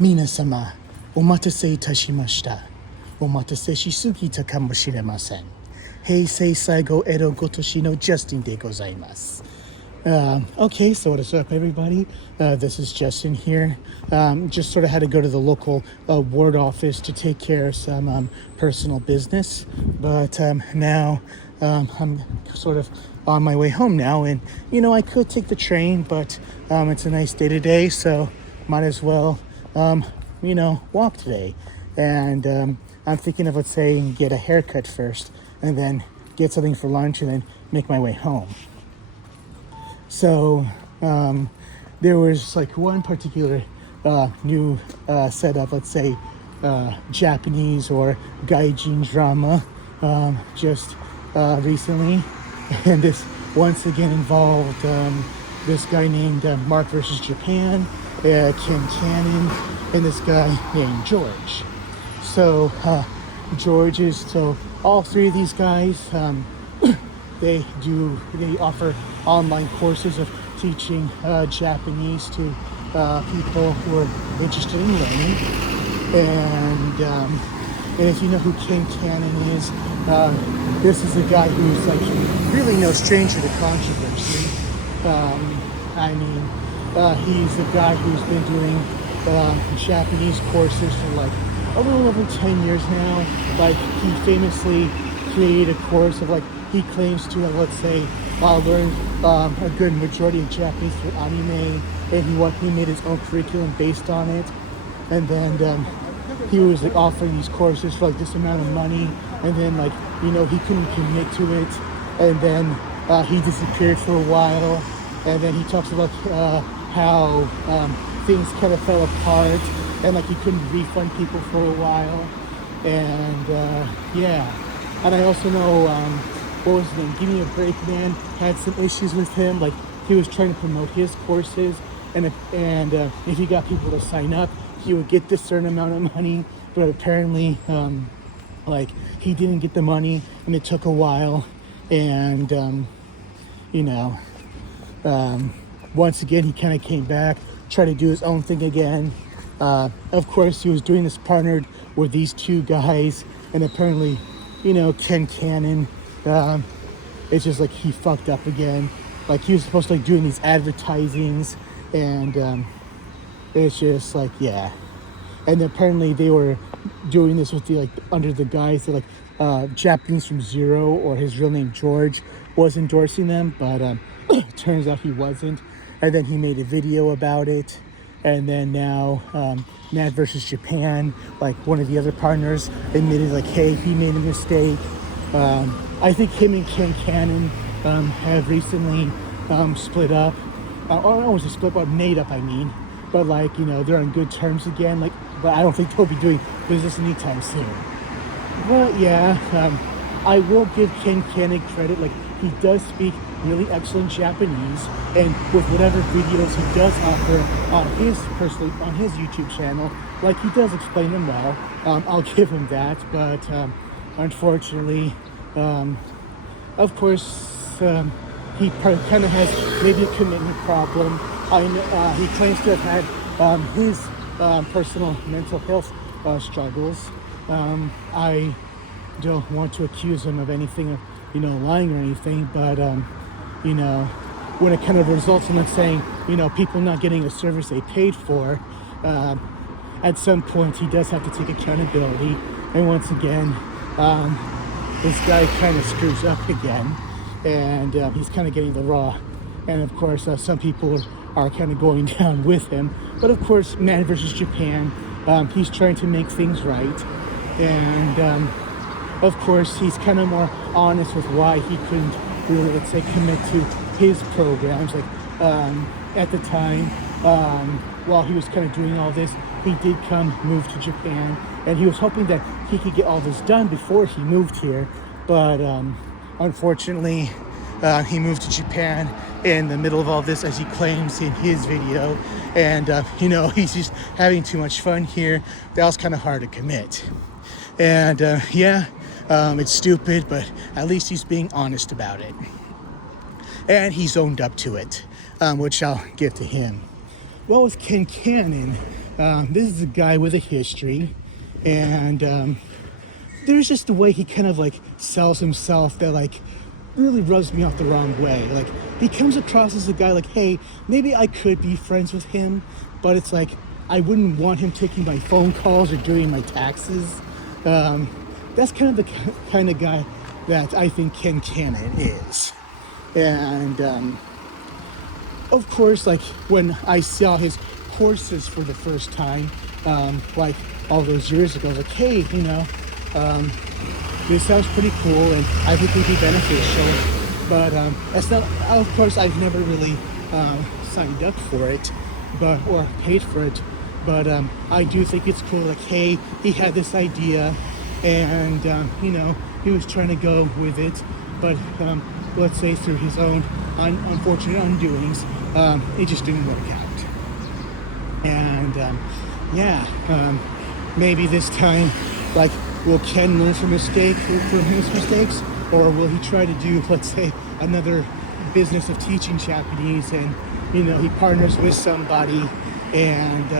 Mina-sama, omatase itashimashita. Omatase shisugi kaもしれません. Heisei Saigo Edo Gotoshi no Justin de gozaimasu. Okay, so what is up, everybody? This is Justin here. Just sort of had to go to the local ward office to take care of some personal business. But now I'm sort of on my way home now. And, you know, I could take the train, but it's a nice day today, so might as well, walk today. And I'm thinking of, let's say, get a haircut first, and then get something for lunch, and then make my way home. So there was like one particular new setup, let's say Japanese or gaijin drama just recently. And this once again involved this guy named Mark versus Japan, Ken Cannon, and this guy named George. So all three of these guys, they offer online courses of teaching Japanese to people who are interested in learning. And if you know who Ken Cannon is, this is a guy who's like really no stranger to controversy. He's a guy who's been doing Japanese courses for like a little over 10 years now. Like, he famously created a course of, like, he claims to have, let's say, learned a good majority of Japanese through anime, and he made his own curriculum based on it. And then he was like offering these courses for like this amount of money, and then like, you know, he couldn't commit to it, and then he disappeared for a while, and then he talks about how things kind of fell apart, and like he couldn't refund people for a while. And and I also know what was his name, Give Me a Break Man, had some issues with him. Like, he was trying to promote his courses, and if he got people to sign up, he would get this certain amount of money. But apparently like, he didn't get the money, and it took a while. And once again he kind of came back, tried to do his own thing again. Of course, he was doing this partnered with these two guys, and apparently, you know, Ken Cannon, it's just like he fucked up again. Like, he was supposed to like doing these advertisings, and it's just like, yeah. And apparently they were doing this with the under the guise that Japanese from Zero, or his real name George, was endorsing them, but turns out he wasn't. And then he made a video about it. And then now Mad versus Japan, like one of the other partners, admitted like, hey, he made a mistake. I think him and Ken Cannon have recently split up. Or not was a split up, made up, I mean. But like, you know, they're on good terms again. Like, but I don't think they'll be doing business anytime soon. But yeah, I will give Ken Cannon credit. Like, he does speak really excellent Japanese, and with whatever videos he does offer on his YouTube channel, like, he does explain them well. I'll give him that. But unfortunately, of course, he kind of has maybe a commitment problem. I know he claims to have had his personal mental health struggles. I don't want to accuse him of anything, of, you know, lying or anything, but you know, when it kind of results in, let's saying, you know, people not getting a service they paid for, at some point he does have to take accountability. And once again, this guy kind of screws up again, and he's kind of getting the raw. And of course, some people are kind of going down with him. But of course, Man versus Japan, he's trying to make things right. And of course, he's kind of more honest with why he couldn't really, let's say, commit to his programs. Like, at the time, while he was kind of doing all this, he did move to Japan, and he was hoping that he could get all this done before he moved here. But unfortunately, he moved to Japan in the middle of all this, as he claims in his video, and you know, he's just having too much fun here. That was kind of hard to commit. And it's stupid, but at least he's being honest about it, and he's owned up to it, which I'll give to him. Well, with Ken Cannon, This is a guy with a history, and there's just the way he kind of like sells himself that like really rubs me off the wrong way. Like, he comes across as a guy like, hey, maybe I could be friends with him, but it's like I wouldn't want him taking my phone calls or doing my taxes. That's kind of the kind of guy that I think Ken Cannon is. And of course, like when I saw his courses for the first time, like all those years ago, I was like, hey, this sounds pretty cool, and I think it'd be beneficial. But it's not. Of course, I've never really signed up for it, or paid for it. But I do think it's cool. Like, hey, he had this idea, and he was trying to go with it, but let's say through his own unfortunate undoings, it just didn't work out. And maybe this time, like, will Ken learn from his mistakes, or will he try to do, let's say, another business of teaching Japanese, and he partners with somebody, and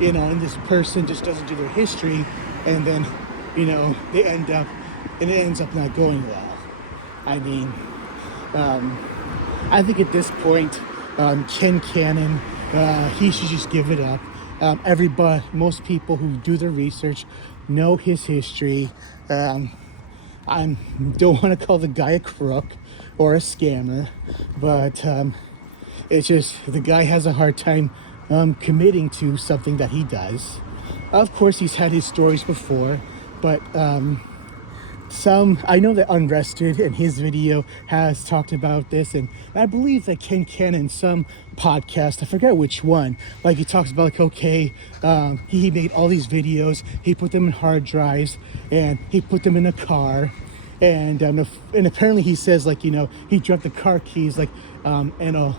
and this person just doesn't do their history, and then it ends up not going well. I mean, I think at this point, Ken Cannon, he should just give it up. Most people who do their research know his history. I don't want to call the guy a crook or a scammer, but it's just the guy has a hard time committing to something that he does. Of course, he's had his stories before, but I know that Unrested in his video has talked about this, and I believe that Ken Cannon, some podcast, I forget which one, like he talks about like, okay, he made all these videos, he put them in hard drives, and he put them in a car, and apparently he says like, he dropped the car keys like in a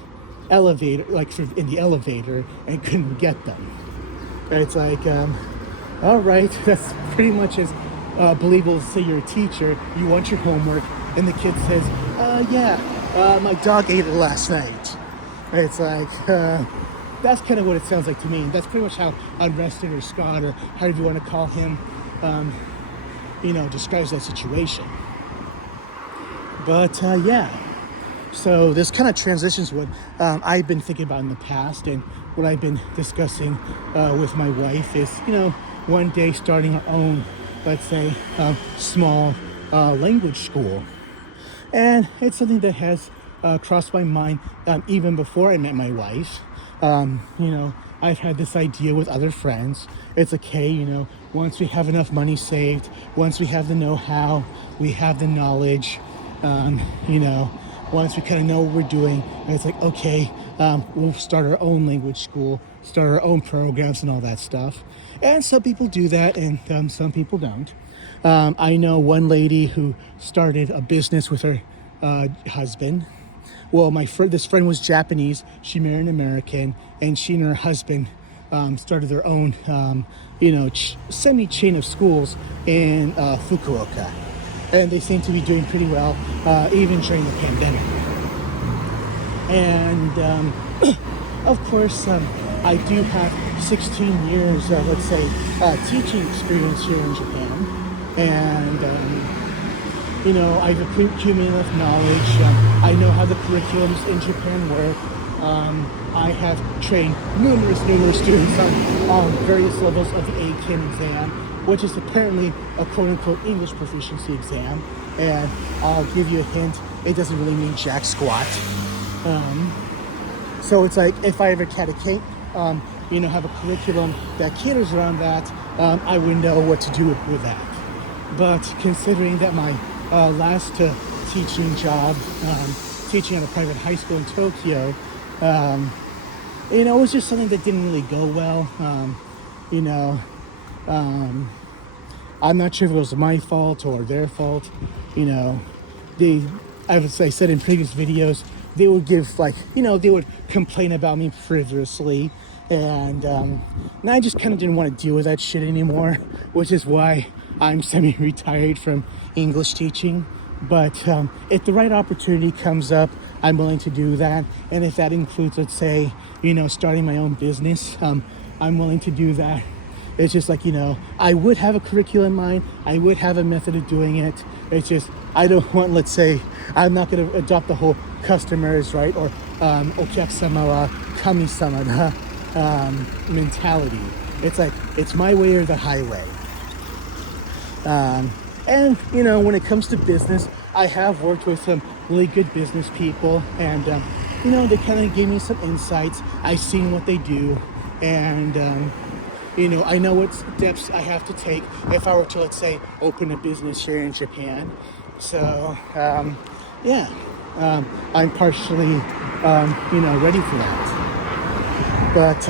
elevator, like sort of in the elevator, and couldn't get them. And it's like, all right, that's pretty much as believable. Say you're a teacher, you want your homework, and the kid says, my dog ate it last night. It's like, that's kind of what it sounds like to me. That's pretty much how Unrested, or Scott, or however you want to call him, describes that situation. But so this kind of transitions what I've been thinking about in the past, and what I've been discussing with my wife is, one day starting our own, let's say, small language school. And it's something that has crossed my mind even before I met my wife. I've had this idea with other friends. It's okay, once we have enough money saved, once we have the know-how, we have the knowledge, once we kind of know what we're doing, and it's like, okay, we'll start our own language school, start our own programs and all that stuff. And some people do that, and some people don't. I know one lady who started a business with her husband. Well, this friend was Japanese. She married an American, and she and her husband started their own, semi-chain of schools in Fukuoka. And they seem to be doing pretty well, even during the pandemic. And of course, I do have 16 years, let's say, teaching experience here in Japan. And, I've accumulated enough knowledge. I know how the curriculums in Japan work. I have trained numerous students on various levels of the Eiken exam, which is apparently a quote-unquote English proficiency exam. And I'll give you a hint, it doesn't really mean jack squat. So it's like, if I ever have a curriculum that caters around that, I would know what to do with that. But considering that my last teaching job, teaching at a private high school in Tokyo, it was just something that didn't really go well. I'm not sure if it was my fault or their fault. As I said in previous videos, they would give they would complain about me frivolously, and I just kind of didn't want to deal with that shit anymore, which is why I'm semi-retired from English teaching. But if the right opportunity comes up, I'm willing to do that. And if that includes, let's say, starting my own business, I'm willing to do that. It's just like, I would have a curriculum in mind. I would have a method of doing it. It's just, I don't want, let's say, I'm not going to adopt the whole customers, right? Or okyakusama wa kami-sama mentality. It's like, it's my way or the highway. And, when it comes to business, I have worked with some really good business people, and, they kind of gave me some insights. I've seen what they do, and, I know what steps I have to take if I were to, let's say, open a business here in Japan. So, I'm partially, ready for that. But,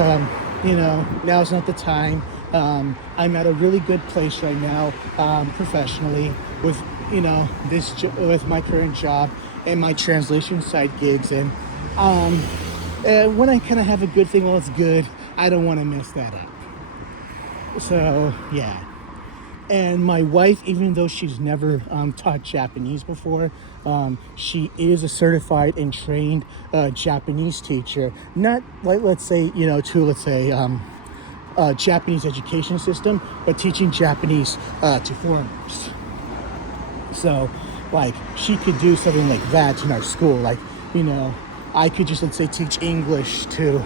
now's not the time. I'm at a really good place right now, professionally, with, with my current job and my translation side gigs. And when I kind of have a good thing, well, it's good. I don't want to mess that up. So, yeah. And my wife, even though she's never taught Japanese before, she is a certified and trained Japanese teacher. Not like, let's say, Japanese education system, but teaching Japanese to foreigners. So, she could do something like that in our school. I could just, let's say, teach English to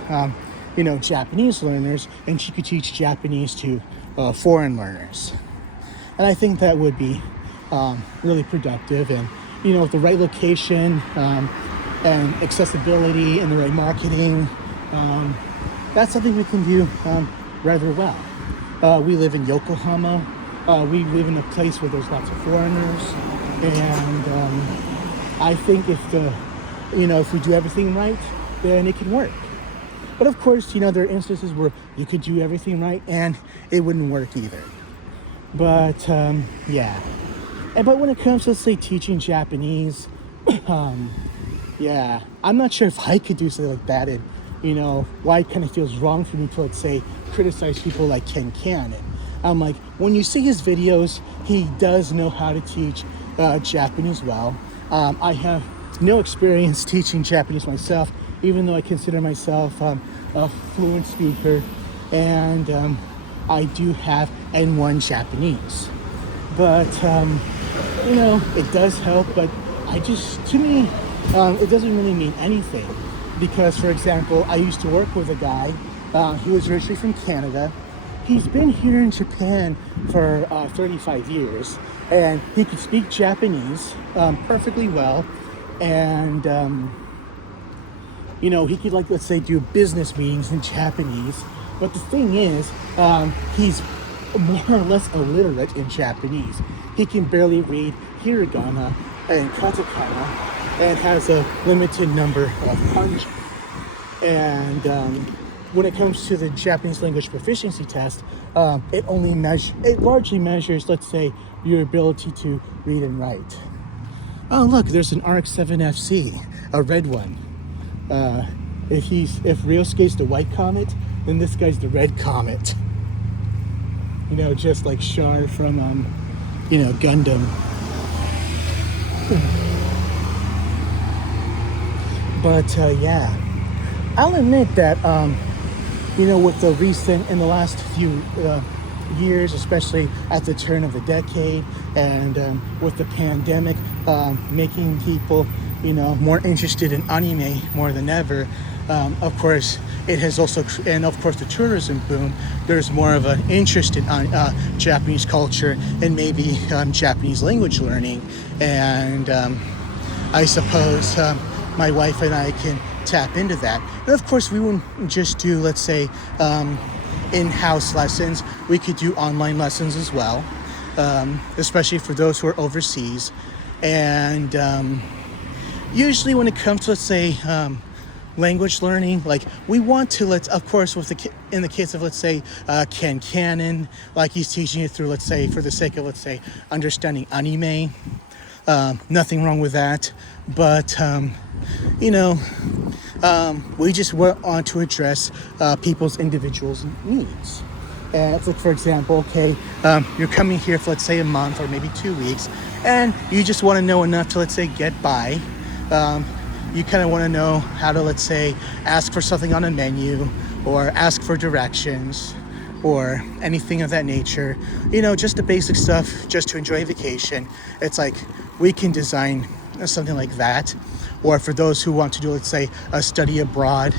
Japanese learners, and she could teach Japanese to foreign learners. And I think that would be really productive, and with the right location and accessibility and the right marketing, that's something we can do rather well. We live in Yokohama. We live in a place where there's lots of foreigners, and I think if we do everything right, then it can work. But of course, there are instances where you could do everything right and it wouldn't work either. But, But when it comes to, let's say, teaching Japanese, I'm not sure if I could do something like that. And, why it kind of feels wrong for me to, let's say, criticize people like Ken Cannon. I'm like, when you see his videos, he does know how to teach Japanese well. I have no experience teaching Japanese myself, even though I consider myself a fluent speaker, and I do have N1 Japanese. But, it does help, but to me, it doesn't really mean anything. Because, for example, I used to work with a guy, he was originally from Canada. He's been here in Japan for 35 years, and he could speak Japanese perfectly well, and he could, let's say, do business meetings in Japanese. But the thing is, he's more or less illiterate in Japanese. He can barely read hiragana and katakana, and has a limited number of kanji. And when it comes to the Japanese language proficiency test, it largely measures, let's say, your ability to read and write. Oh, look, there's an RX-7 FC, a red one. If Ryosuke's the white comet, then this guy's the red comet. Just like Char from, Gundam. But, I'll admit that, with in the last few years, especially at the turn of the decade, and with the pandemic making people, more interested in anime more than ever, of course, it has also, and of course the tourism boom, there's more of an interest in Japanese culture and maybe Japanese language learning. And I suppose my wife and I can tap into that. And of course, we wouldn't just do, let's say, in-house lessons. We could do online lessons as well, especially for those who are overseas. And usually when it comes to, let's say, language learning, we want to, of course, in the case of, let's say, Ken Cannon, he's teaching it through, let's say, for the sake of, let's say, understanding anime. Nothing wrong with that. But, we just want to address people's individual needs. And it's for example, you're coming here for, let's say, a month or maybe 2 weeks, and you just want to know enough to, let's say, get by. You kind of want to know how to, let's say, ask for something on a menu, or ask for directions or anything of that nature. You know, just the basic stuff just to enjoy vacation. It's like we can design something like that. Or for those who want to do, let's say, a study abroad,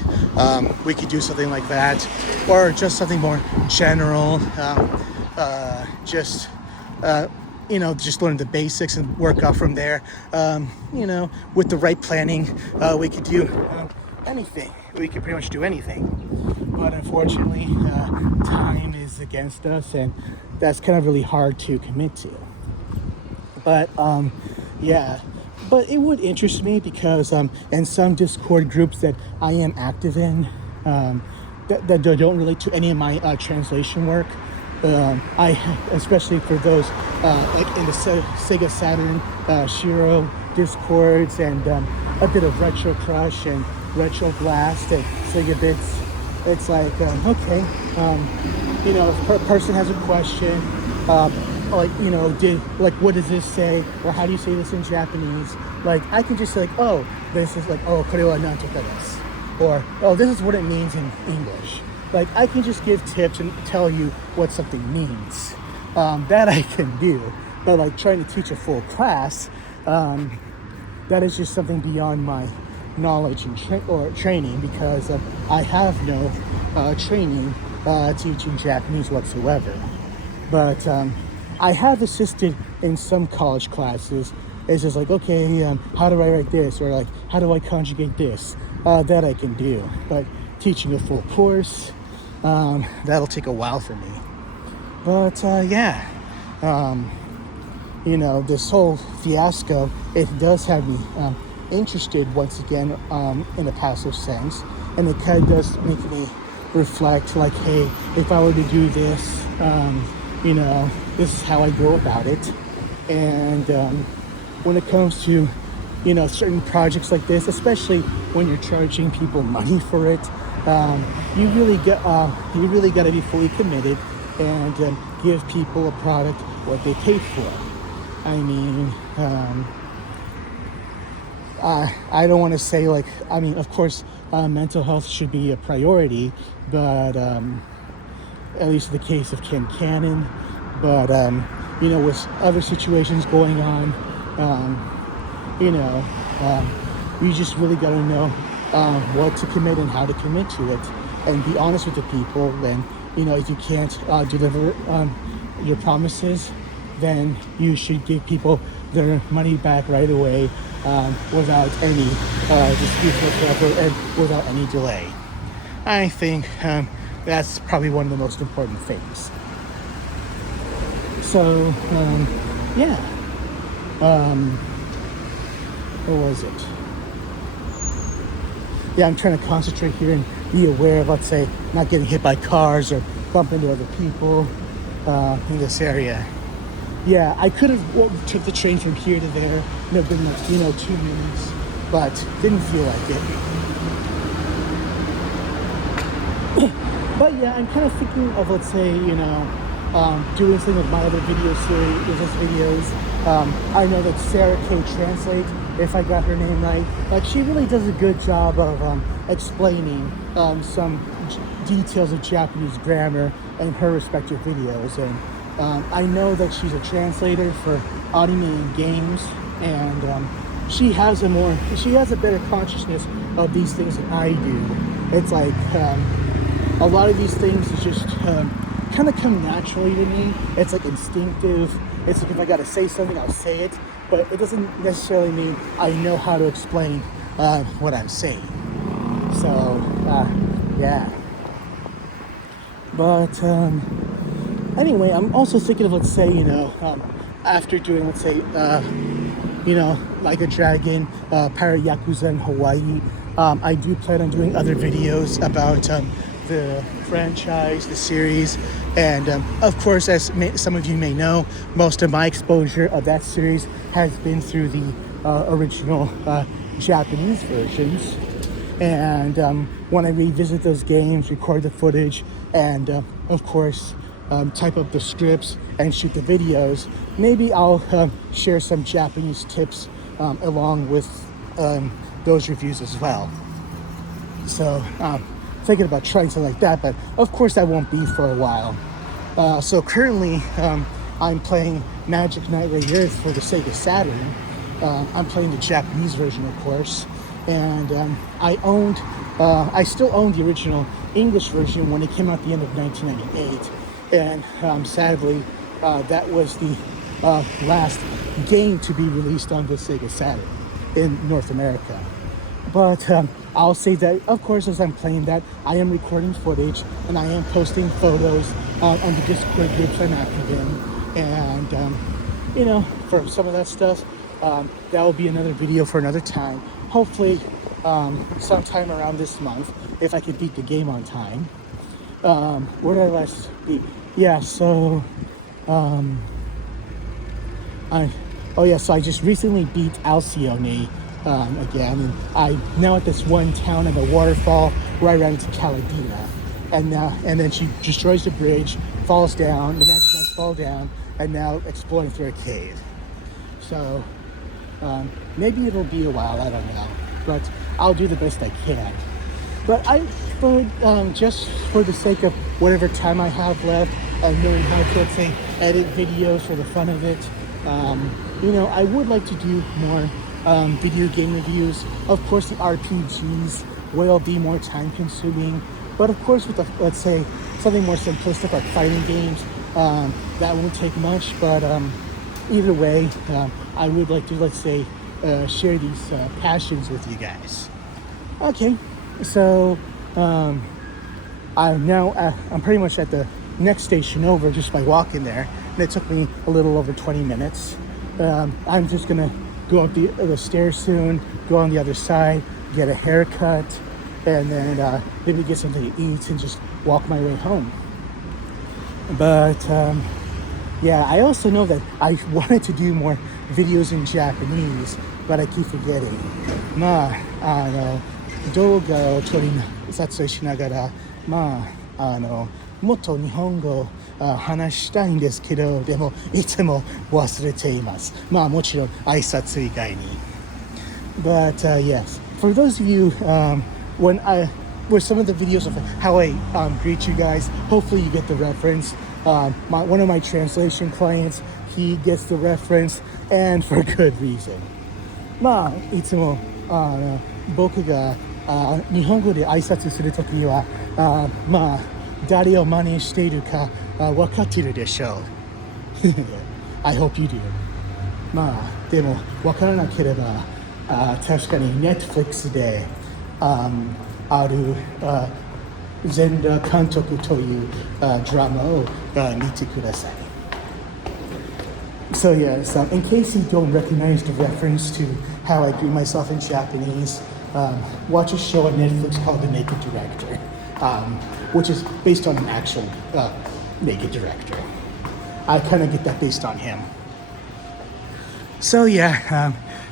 we could do something like that. Or just something more general, just just learn the basics and work out from there. With the right planning, we could do anything. We could pretty much do anything. But unfortunately, time is against us, and that's kind of really hard to commit to. But yeah. But it would interest me because in some Discord groups that I am active in, that don't relate to any of my translation work, especially for those like in the Sega Saturn Shiro Discords and a bit of Retro Crush and Retro Blast and Sega Bits. It's like, okay, if a person has a question, what does this say? Or how do you say this in Japanese? Like, I can just say, like, oh, this is like, oh, kore wa nanto ka desu. Or, oh, this is what it means in English. Like, I can just give tips and tell you what something means. That I can do. But, like, trying to teach a full class, that is just something beyond my knowledge and training, because I have no training teaching Japanese whatsoever. But I have assisted in some college classes. It's just like, okay, how do I write this? Or like, how do I conjugate this? That I can do. But teaching a full course, that'll take a while for me. But this whole fiasco, it does have me interested once again in a passive sense. And it kind of does make me reflect like, hey, if I were to do this, this is how I go about it. And when it comes to, certain projects like this, especially when you're charging people money for it, you really got to be fully committed and give people a product what they paid for. I mean, I don't want to say of course, mental health should be a priority, but at least in the case of Ken Cannon. But with other situations going on, you just really got to know what to commit and how to commit to it, and be honest with the people. And if you can't deliver your promises, then you should give people their money back right away, without any dispute whatsoever and without any delay. I think that's probably one of the most important things. So, what was it? Yeah, I'm trying to concentrate here and be aware of, let's say, not getting hit by cars or bump into other people in this area. Yeah, I could have took the train from here to there. It would have been 2 minutes, but didn't feel like it. But yeah, I'm kind of thinking of, let's say, doing something with my other video series, videos. I know that Sarah K. Translate, if I got her name right, she really does a good job of explaining some details of Japanese grammar in her respective videos. And I know that she's a translator for anime and games, and she has a better consciousness of these things than I do. It's like a lot of these things just kind of come naturally to me. It's like instinctive. It's like if I gotta say something, I'll say it, but it doesn't necessarily mean I know how to explain what I'm saying. So yeah. But anyway, I'm also thinking of, let's say, after doing, let's say, Like a Dragon, Pirate Yakuza in Hawaii, I do plan on doing other videos about the franchise, the series, and of course, as some of you may know, most of my exposure of that series has been through the original Japanese versions. And when I revisit those games, record the footage, and of course, type up the scripts and shoot the videos, maybe I'll share some Japanese tips along with those reviews as well. So thinking about trying something like that, but of course that won't be for a while. So currently, I'm playing Magic Knight Rayearth for the Sega Saturn. I'm playing the Japanese version, of course, and I still own the original English version when it came out at the end of 1998, and sadly, that was the last game to be released on the Sega Saturn in North America. But I'll say that, of course, as I'm playing that, I am recording footage and I am posting photos on the Discord groups I'm active in. And, for some of that stuff, that will be another video for another time. Hopefully, sometime around this month, if I can beat the game on time. Where did I last beat? Yeah, so, so I just recently beat Alcyone again, and I'm now at this one town at a waterfall where I ran into Caladina, and then she destroys the bridge, falls down, the Magic Knights fall down, and now exploring through a cave. So maybe it'll be a while, I don't know, but I'll do the best I can. But just for the sake of whatever time I have left, knowing how to, let's say, edit videos for the fun of it, I would like to do more video game reviews. Of course, the RPGs will be more time consuming, but of course with let's say something more simplistic like fighting games, that won't take much. But either way, I would like to, let's say, share these passions with you guys. Okay, so I'm pretty much at the next station over just by walking there, and it took me a little over 20 minutes. I'm just gonna go up the stairs soon, go on the other side, get a haircut, and then maybe get something to eat and just walk my way home. But I also know that I wanted to do more videos in Japanese, but I keep forgetting. 動画を撮影しながら、もっと日本語話したいんですけど、でもいつも忘れています。もちろん挨拶以外に。But yes, for those of you, with some of the videos of how I greet you guys, hopefully you get the reference. One of my translation clients, he gets the reference, and for good reason. いつも僕が日本語で挨拶するときには、誰を真似しているか分かっているでしょう。I hope you do. でも分からなければ、確かに Netflix である全裸監督というドラマを見てください。So yes, in case you don't recognize the reference to how I greet myself in Japanese, watch a show on Netflix called The Naked Director, which is based on an actual naked director. I kind of get that based on him. So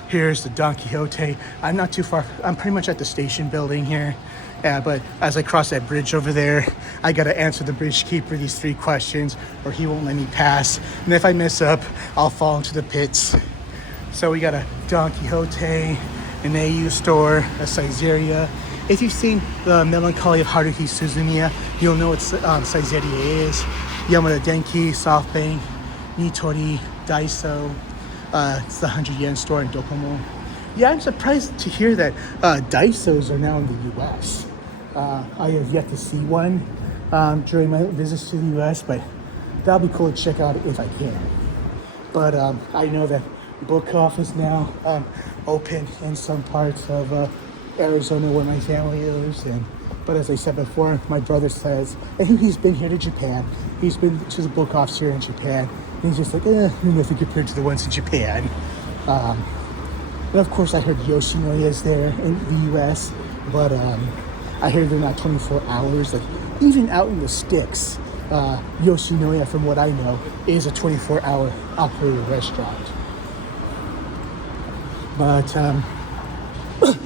here's the Don Quixote. I'm not too far. I'm pretty much at the station building here. But as I cross that bridge over there, I gotta answer the bridge keeper these 3 questions or he won't let me pass. And if I mess up, I'll fall into the pits. So we got a Don Quixote, an AU store, a Saizeriya. If you've seen The Melancholy of Haruhi Suzumiya, you'll know what Saizeriya is. Yamada Denki, SoftBank, Nitori, Daiso. It's the 100 yen store in Docomo. Yeah, I'm surprised to hear that Daisos are now in the US. I have yet to see one during my visits to the US, but that'll be cool to check out if I can. But I know that Book Off is now open in some parts of Arizona where my family lives. But as I said before, my brother says, and he's been here to Japan. He's been to the Book Offs here in Japan. And he's just like, nothing compared to the ones in Japan. And of course, I heard Yoshinoya is there in the US, but I hear they're not 24 hours. Like, even out in the sticks, Yoshinoya, from what I know, is a 24-hour operated restaurant. But,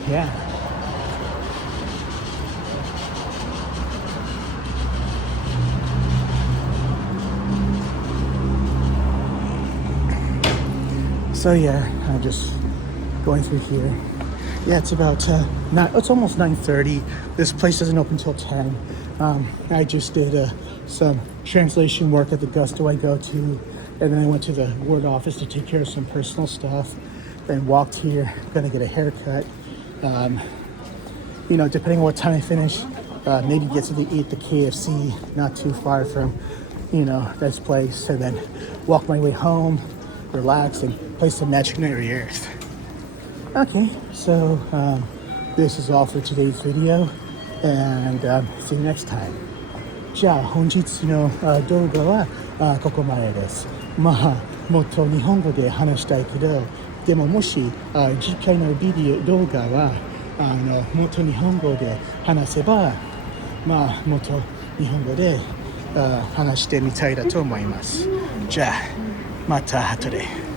yeah. So, yeah, I'm just going through here. Yeah, it's about it's almost 9:30. This place doesn't open till 10. I just did some translation work at the Gusto I go to, and then I went to the ward office to take care of some personal stuff. Then walked here, gonna get a haircut. Depending on what time I finish, maybe get something to eat at the KFC, not too far from, this place, and then walk my way home, relax, and play some Magic Knight Earth. Okay, so this is all for today's video, and see you next time. じゃあ本日の動画はここまでです。まあもっと日本語で話したいけど、でももし次回のビデオ動画はもっと日本語で話せば、まあもっと日本語で話してみたいだと思います。じゃあまた後で。